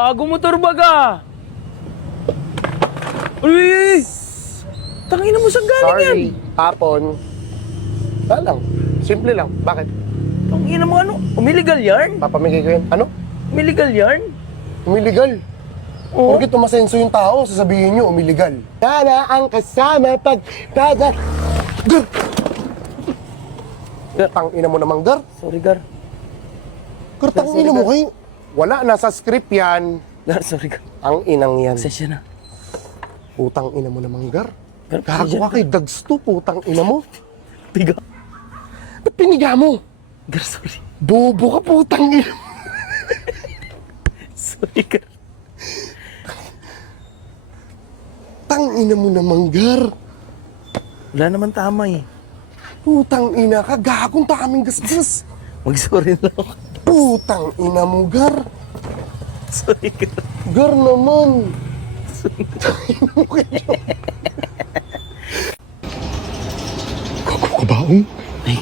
Gago motor baga. Uy! Tangina mo saan galing yan? Sorry, hapon. Wala lang. Simple lang. Bakit? Tangina mo ano? Umiligal yarn? Papamigay ko yan. Ano? Umiligal yarn? Umiligal. Oo. Porkit umasenso yung tao, sasabihin nyo, umiligal. Sana ang kasama pag... Gar! Tang ina mo namang, Gar. Sorry, Gar. Gar, tang ina mo kayo. Wala, nasa script yan. Gar, sorry, Gar. Ang inang yan. Pasensya na. Putang ina mo namang, Gar. Gar, Gago ka kay Dags to, putang ina mo. Piga. Ba't piniga mo? Gar, sorry. Bobo ka, putang ina mo. Sorry, Gar. Tang ina mo namang, Gar. Wala naman tama eh. Putang ina ka, gagong taming gasgas. Mag-sorry na ako. Putang ina mo, Gar. Sorry, Gar. Gar naman. Ina mo kayo. Gago ka ba, Ay,